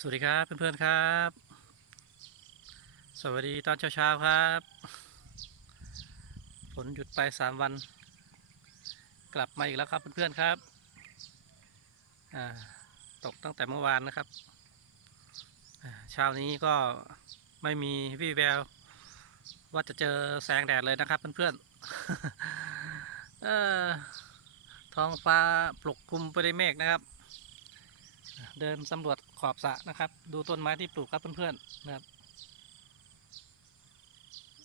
สวัสดีครับเพื่อนๆครับ สวัสดีตอนเช้าๆครับฝนหยุดไปสามวัน กลับมาอีกแล้วครับเพื่อนๆครับตกตั้งแต่เมื่อวานนะครับเช้านี้ก็ไม่มีวี่แววว่าจะเจอแสงแดดเลยนะครับเพื่อนๆเออท้องฟ้าปกคลุมไปด้วยเมฆนะครับ เดินสำรวจขอบสระนะครับ ดูต้นไม้ที่ปลูกครับเพื่อนๆนะครับ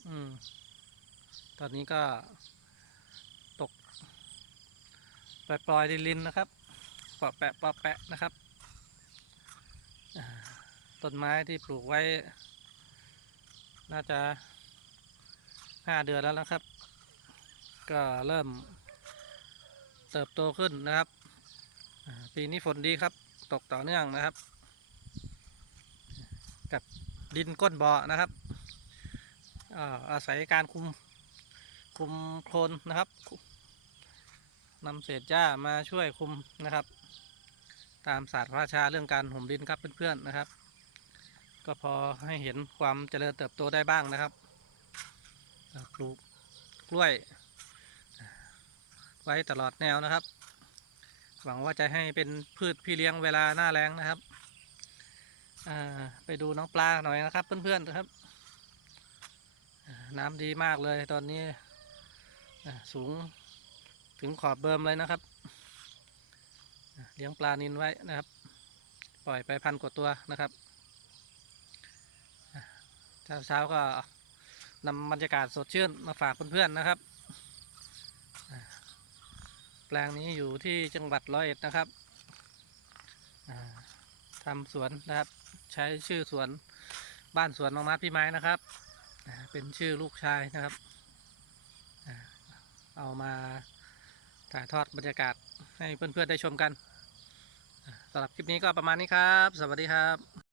อืม ตอนนี้ก็ตกปล่อยๆลินๆนะครับปอแปะปอแปะนะครับต้นไม้ที่ปลูกไว้ น่าจะห้าเดือนแล้วนะครับ ก็เริ่มเติบโตขึ้นนะครับ ปีนี้ฝนดีครับ ตกต่อเนื่องนะครับ กับดินก้นบ่อนะครับอาศัยการคุมคุมโคลนนะครับนำเศษหญ้ามาช่วยคุมนะครับ ตามศาสตร์พระราชาเรื่องการห่มดินครับเพื่อนๆนะครับ ก็พอให้เห็นความเจริญเติบโตได้บ้างนะครับปลูกกล้วย ไว้ตลอดแนวนะครับ หวังว่าจะให้เป็นพืชพี่เลี้ยงเวลาหน้าแล้งนะครับไปดูน้องปลาหน่อยนะครับเพื่อนๆนะครับ น้ำดีมากเลยตอนนี้สูงถึงขอบเบิมเลยนะครับ เลี้ยงปลานินไว้นะครับ ปล่อยไปพันกว่าตัวนะครับเช้าๆก็นำบรรยากาศสดชื่นมาฝากเพื่อนๆนะครับ แปลงนี้อยู่ที่จังหวัดร้อยเอ็ดนะครับอ่าทำสวนนะครับ ใช้ชื่อสวนบ้านสวนน้องมัดพี่ไม้นะครับ เป็นชื่อลูกชายนะครับ เอามาถ่ายทอดบรรยากาศให้เพื่อนๆได้ชมกันสำหรับคลิปนี้ก็ประมาณนี้ครับ สวัสดีครับ